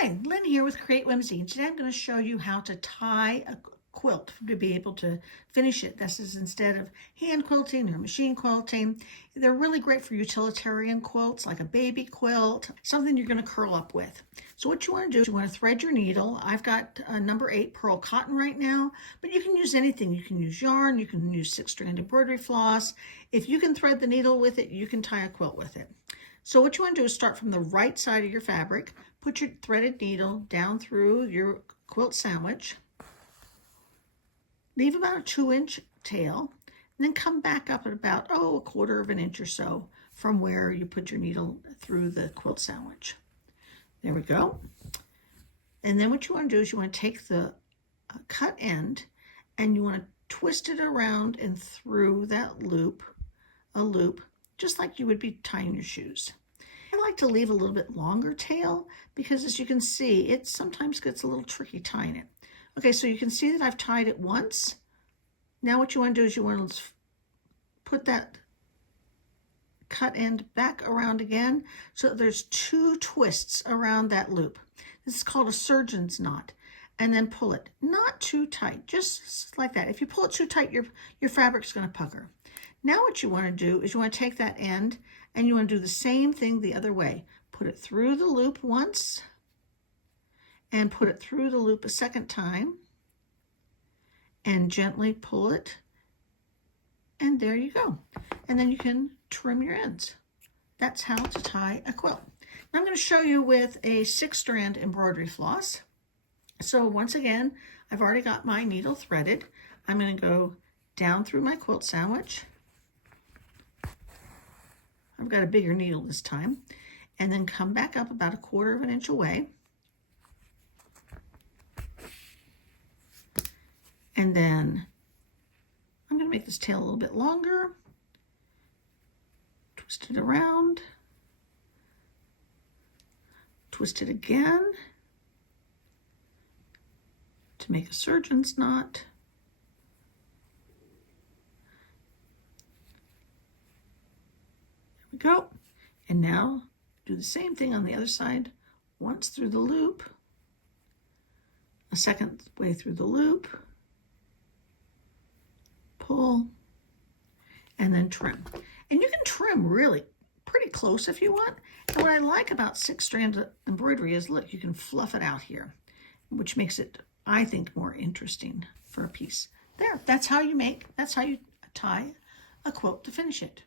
Hi, Lynn here with Create Whimsy. Today I'm going to show you how to tie a quilt to be able to finish it. This is instead of hand quilting or machine quilting. They're really great for utilitarian quilts like a baby quilt, something you're going to curl up with. So what you want to do is you want to thread your needle. I've got number 8 pearl cotton right now, but you can use anything. You can use yarn, you can use 6-strand embroidery floss. If you can thread the needle with it, you can tie a quilt with it. So what you want to do is start from the right side of your fabric, put your threaded needle down through your quilt sandwich, leave about a 2-inch tail, and then come back up at about, a 1/4 of an inch or so from where you put your needle through the quilt sandwich. There we go. And then what you want to do is you want to take the cut end and you want to twist it around and through that loop, a loop, just like you would be tying your shoes. I like to leave a little bit longer tail because, as you can see, it sometimes gets a little tricky tying it. Okay, so you can see that I've tied it once. Now what you want to do is you want to put that cut end back around again so that there's 2 twists around that loop. This is called a surgeon's knot. And then pull it, not too tight, just like that. If you pull it too tight, your fabric's going to pucker. Now what you want to do is you want to take that end and you want to do the same thing the other way. Put it through the loop once and put it through the loop a second time and gently pull it, and there you go. And then you can trim your ends. That's how to tie a quilt. Now I'm going to show you with a 6-strand embroidery floss. So once again, I've already got my needle threaded. I'm going to go down through my quilt sandwich. I've got a bigger needle this time. And then come back up about 1/4 of an inch away. And then I'm going to make this tail a little bit longer. Twist it around. Twist it again to make a surgeon's knot. There we go. And now do the same thing on the other side. Once through the loop, a second way through the loop, pull, and then trim. And you can trim really pretty close if you want. And what I like about 6-strand embroidery is, look, you can fluff it out here, which makes it, I think, more interesting for a piece. There, that's how you tie a quilt to finish it.